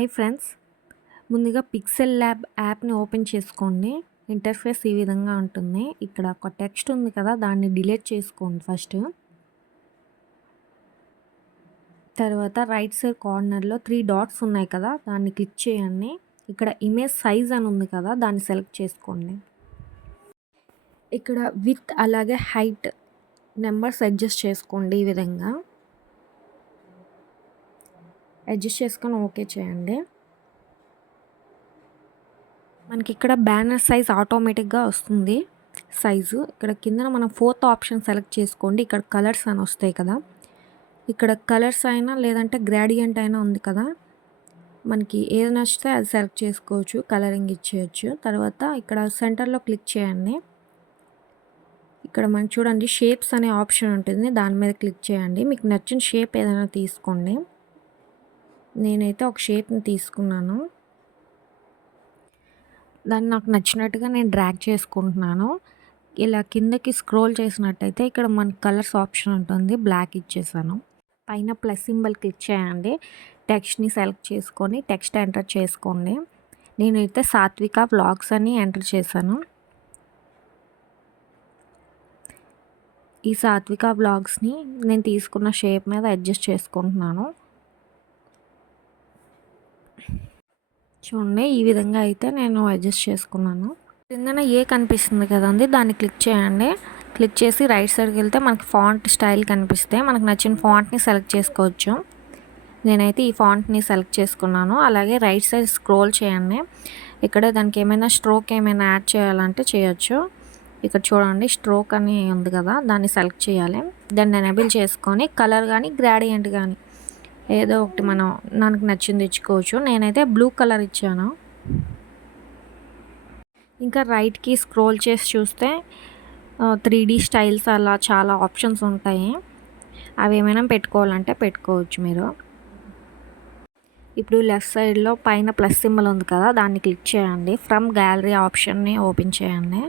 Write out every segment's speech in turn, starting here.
Hi friends, ముందుగా pixel lab యాప్ని open చేసుకోండి. ఇంటర్ఫేస్ ఈ విధంగా ఉంటుంది. ఇక్కడ ఒక టెక్స్ట్ ఉంది కదా, దాన్ని డిలీట్ చేసుకోండి ఫస్ట్. తర్వాత రైట్ సైడ్ కార్నర్లో 3 డాట్స్ ఉన్నాయి కదా, దాన్ని క్లిక్ చేయండి. ఇక్కడ ఇమేజ్ సైజ్ అని ఉంది కదా, దాన్ని సెలెక్ట్ చేసుకోండి. ఇక్కడ విత్ అలాగే హైట్ నెంబర్స్ అడ్జస్ట్ చేసుకోండి. ఈ విధంగా అడ్జస్ట్ చేసుకొని ఓకే చేయండి. మనకి ఇక్కడ బ్యానర్ సైజ్ ఆటోమేటిక్గా వస్తుంది. సైజు ఇక్కడ కింద మనం 4th ఆప్షన్ సెలెక్ట్ చేసుకోండి. ఇక్కడ కలర్స్ అని వస్తాయి కదా, ఇక్కడ కలర్స్ అయినా లేదంటే గ్రేడియంట్ అయినా ఉంది కదా, మనకి ఏది నచ్చితే అది సెలెక్ట్ చేసుకోవచ్చు, కలరింగ్ ఇచ్చేయచ్చు. తర్వాత ఇక్కడ సెంటర్లో క్లిక్ చేయండి. ఇక్కడ మనకి చూడండి షేప్స్ అనే ఆప్షన్ ఉంటుంది, దాని మీద క్లిక్ చేయండి. మీకు నచ్చిన షేప్ ఏదైనా తీసుకోండి. నేనైతే ఒక షేప్ని తీసుకున్నాను. దాన్ని నాకు నచ్చినట్టుగా నేను డ్రాగ్ చేసుకుంటున్నాను. ఇలా కిందకి స్క్రోల్ చేసినట్టయితే ఇక్కడ మనకి కలర్స్ ఆప్షన్ ఉంటుంది, బ్లాక్ ఇచ్చేసాను. పైన ప్లస్ సింబల్ క్లిక్ చేయండి. టెక్స్ట్ని సెలెక్ట్ చేసుకొని టెక్స్ట్ ఎంటర్ చేసుకోండి. నేనైతే సాత్విక వ్లాగ్స్ అని ఎంటర్ చేశాను. ఈ సాత్విక వ్లాగ్స్ని నేను తీసుకున్న షేప్ మీద అడ్జస్ట్ చేసుకుంటున్నాను. చూడండి, ఈ విధంగా అయితే నేను అడ్జస్ట్ చేసుకున్నాను. కిందన ఏ కనిపిస్తుంది కదండి, దాన్ని క్లిక్ చేయండి. క్లిక్ చేసి రైట్ సైడ్కి వెళ్తే మనకి ఫాంట్ స్టైల్ కనిపిస్తే మనకు నచ్చిన ఫాంట్ని సెలెక్ట్ చేసుకోవచ్చు. నేనైతే ఈ ఫాంట్ని సెలెక్ట్ చేసుకున్నాను. అలాగే రైట్ సైడ్ స్క్రోల్ చేయండి. ఇక్కడ దానికి ఏమైనా స్ట్రోక్ ఏమైనా యాడ్ చేయాలంటే చేయొచ్చు. ఇక్కడ చూడండి స్ట్రోక్ అని ఉంది కదా, దాన్ని సెలెక్ట్ చేయాలి. దాన్ని ఎనేబుల్ చేసుకొని కలర్ కానీ గ్రేడియంట్ కానీ ఏదో ఒకటి మనం నాకు నచ్చింది ఇచ్చుకోవచ్చు. నేనైతే బ్లూ కలర్ ఇచ్చాను. ఇంకా రైట్కి స్క్రోల్ చేసి చూస్తే 3D స్టైల్స్ అలా చాలా ఆప్షన్స్ ఉంటాయి. అవి ఏమైనా పెట్టుకోవాలంటే పెట్టుకోవచ్చు మీరు. ఇప్పుడు లెఫ్ట్ సైడ్లో పైన ప్లస్ సింబల్ ఉంది కదా, దాన్ని క్లిక్ చేయండి. ఫ్రమ్ గ్యాలరీ ఆప్షన్ని ఓపెన్ చేయండి.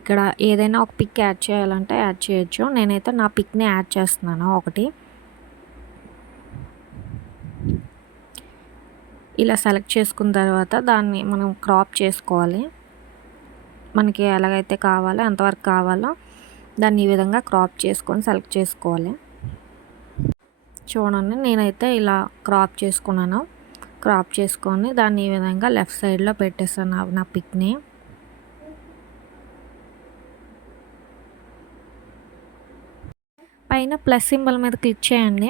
ఇక్కడ ఏదైనా ఒక పిక్ యాడ్ చేయాలంటే యాడ్ చేయొచ్చు. నేనైతే నా పిక్ని యాడ్ చేస్తున్నాను ఒకటి. ఇలా సెలెక్ట్ చేసుకున్న తర్వాత దాన్ని మనం క్రాప్ చేసుకోవాలి. మనకి ఎలాగైతే కావాలో ఎంతవరకు కావాలో దాన్ని ఈ విధంగా క్రాప్ చేసుకొని సెలెక్ట్ చేసుకోవాలి. చూడండి, నేనైతే ఇలా క్రాప్ చేసుకున్నాను. క్రాప్ చేసుకొని దాన్ని ఈ విధంగా లెఫ్ట్ సైడ్లో పెట్టేస్తాను నా పిక్ని. పైన ప్లస్ సింబల్ మీద క్లిక్ చేయండి.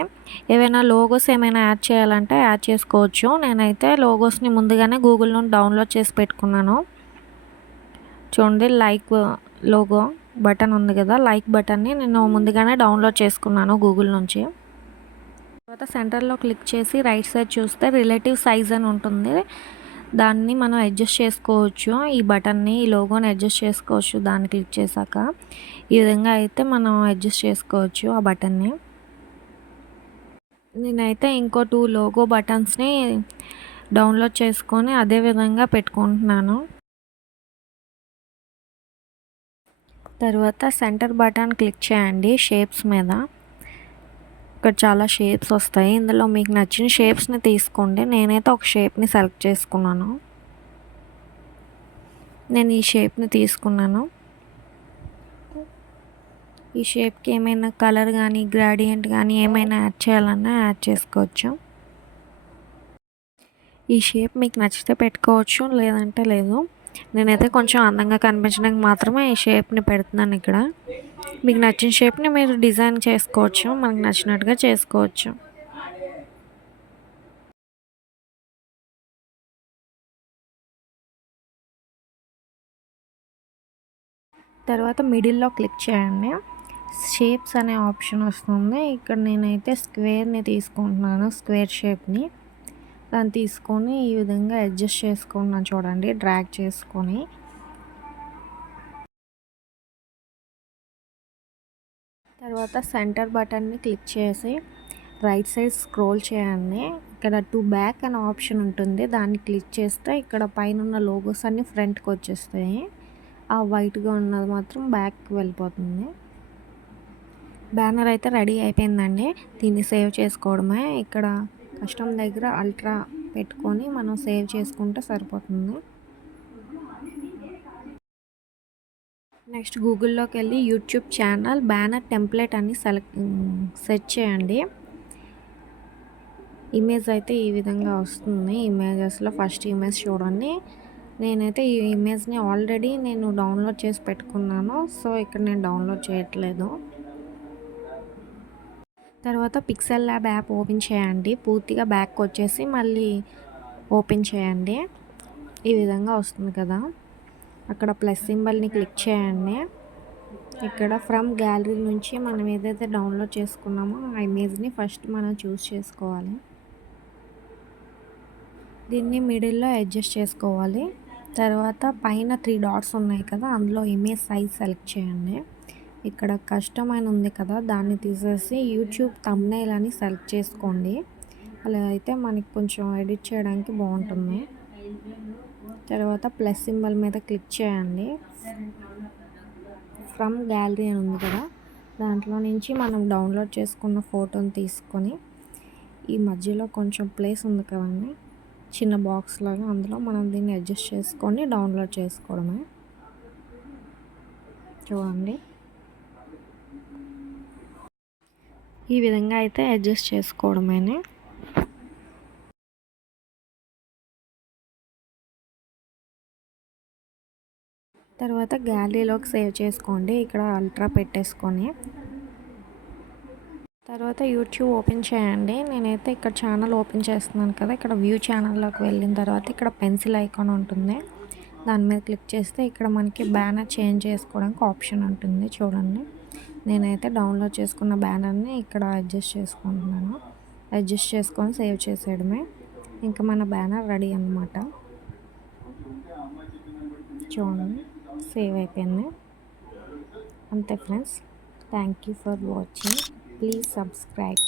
ఏవైనా లోగోస్ ఏమైనా యాడ్ చేయాలంటే యాడ్ చేసుకోవచ్చు. నేనైతే లోగోస్ని ముందుగానే గూగుల్ నుండి డౌన్లోడ్ చేసి పెట్టుకున్నాను. చూడండి, లైక్ లోగో బటన్ ఉంది కదా, లైక్ బటన్ని నేను ముందుగానే డౌన్లోడ్ చేసుకున్నాను గూగుల్ నుంచి. తర్వాత సెంటర్లో క్లిక్ చేసి రైట్ సైడ్ చూస్తే రిలేటివ్ సైజ్ అని ఉంటుంది, దాన్ని మనం అడ్జస్ట్ చేసుకోవచ్చు. ఈ బటన్ని, ఈ లోగోని అడ్జస్ట్ చేసుకోవచ్చు దాన్ని క్లిక్ చేశాక. ఈ విధంగా అయితే మనం అడ్జస్ట్ చేసుకోవచ్చు ఆ బటన్ని. నేనైతే ఇంకో 2 లోగో బటన్స్ని డౌన్లోడ్ చేసుకొని అదే విధంగా పెట్టుకుంటున్నాను. తర్వాత సెంటర్ బటన్ క్లిక్ చేయండి షేప్స్ మీద. ఇక్కడ చాలా షేప్స్ వస్తాయి, ఇందులో మీకు నచ్చిన షేప్స్ని తీసుకోండి. నేనైతే ఒక షేప్ని సెలెక్ట్ చేసుకున్నాను. నేను ఈ షేప్ని తీసుకున్నాను. ఈ షేప్కి ఏమైనా కలర్ కానీ గ్రేడియంట్ కానీ ఏమైనా యాడ్ చేయాలన్నా యాడ్ చేసుకోవచ్చు. ఈ షేప్ మీకు నచ్చితే పెట్టుకోవచ్చు, లేదంటే లేదు. నేనైతే కొంచెం అందంగా కనిపించడానికి మాత్రమే ఈ షేప్ని పెడుతున్నాను. ఇక్కడ మీకు నచ్చిన షేప్ని మీరు డిజైన్ చేసుకోవచ్చు, మనకు నచ్చినట్టుగా చేసుకోవచ్చు. తర్వాత మిడిల్లో క్లిక్ చేయండి. షేప్స్ అనే ఆప్షన్ వస్తుంది. ఇక్కడ నేనైతే స్క్వేర్ని తీసుకుంటున్నాను, స్క్వేర్ షేప్ని. దాన్ని తీసుకొని ఈ విధంగా అడ్జస్ట్ చేసుకున్నాను. చూడండి, డ్రాగ్ చేసుకొని తర్వాత సెంటర్ బటన్ని క్లిక్ చేసి రైట్ సైడ్ స్క్రోల్ చేయండి. ఇక్కడ టు బ్యాక్ అనే ఆప్షన్ ఉంటుంది, దాన్ని క్లిక్ చేస్తే ఇక్కడ పైన ఉన్న లోగోస్ అన్నీ ఫ్రంట్కి వచ్చేస్తాయి. ఆ వైట్గా ఉన్నది మాత్రం బ్యాక్కి వెళ్ళిపోతుంది. బ్యానర్ అయితే రెడీ అయిపోయిందండి. దీన్ని సేవ్ చేసుకోవడమే. ఇక్కడ కస్టమ్ దగ్గర అల్ట్రా పెట్టుకొని మనం సేవ్ చేసుకుంటే సరిపోతుంది. నెక్స్ట్ గూగుల్లోకి వెళ్ళి యూట్యూబ్ ఛానల్ బ్యానర్ టెంప్లెట్ అని సెర్చ్ చేయండి. ఇమేజ్ అయితే ఈ విధంగా వస్తుంది. ఇమేజెస్లో ఫస్ట్ ఇమేజ్ చూడండి. నేనైతే ఈ ఇమేజ్ని ఆల్రెడీ డౌన్లోడ్ చేసి పెట్టుకున్నాను. సో ఇక్కడ నేను డౌన్లోడ్ చేయట్లేదు. తర్వాత పిక్సెల్ ల్యాబ్ యాప్ ఓపెన్ చేయండి. పూర్తిగా బ్యాక్ వచ్చేసి మళ్ళీ ఓపెన్ చేయండి. ఈ విధంగా వస్తుంది కదా. అక్కడ ప్లస్ సింబల్ని క్లిక్ చేయండి. ఇక్కడ ఫ్రమ్ గ్యాలరీ నుంచి మనం ఏదైతే డౌన్లోడ్ చేసుకున్నామో ఆ ఇమేజ్ని ఫస్ట్ మనం చూస్ చేసుకోవాలి. దీన్ని మిడిల్లో అడ్జస్ట్ చేసుకోవాలి. తర్వాత పైన 3 డాట్స్ ఉన్నాయి కదా, అందులో ఇమేజ్ సైజ్ సెలెక్ట్ చేయండి. ఇక్కడ కస్టమ్ అని ఉంది కదా, దాన్ని తీసేసి యూట్యూబ్ థంబ్నెయిల్ అని సెలెక్ట్ చేసుకోండి. అలా అయితే మనకి కొంచెం ఎడిట్ చేయడానికి బాగుంటుంది. తర్వాత ప్లస్ సింబల్ మీద క్లిక్ చేయండి. ఫ్రమ్ గ్యాలరీ అని ఉంది కదా, దాంట్లో నుంచి మనం డౌన్లోడ్ చేసుకున్న ఫోటోని తీసుకొని ఈ మధ్యలో కొంచెం ప్లేస్ ఉంది కదండి, చిన్న బాక్స్ లాగా, అందులో మనం దీన్ని అడ్జస్ట్ చేసుకొని డౌన్లోడ్ చేసుకోవడమే. చూడండి, ఈ విధంగా అయితే అడ్జస్ట్ చేసుకోవడమే. తర్వాత గ్యాలరీలోకి సేవ్ చేసుకోండి. ఇక్కడ అల్ట్రా పెట్టేసుకొని తర్వాత యూట్యూబ్ ఓపెన్ చేయండి. నేనైతే ఇక్కడ ఛానల్ ఓపెన్ చేస్తున్నాను కదా, ఇక్కడ వ్యూ ఛానల్లోకి వెళ్ళిన తర్వాత ఇక్కడ పెన్సిల్ ఐకాన్ ఉంటుంది, దాని మీద క్లిక్ చేస్తే ఇక్కడ మనకి బ్యానర్ చేంజ్ చేసుకోవడానికి ఆప్షన్ ఉంటుంది. చూడండి, నేనైతే డౌన్లోడ్ చేసుకున్న బ్యానర్ని ఇక్కడ అడ్జస్ట్ చేసుకుంటున్నాను. అడ్జస్ట్ చేసుకొని సేవ్ చేసేయడమే. ఇంకా మన బ్యానర్ రెడీ అన్నమాట. చూడండి, సేవ్ అయిపోయింది. అంతే friends, thank you for watching. Please subscribe.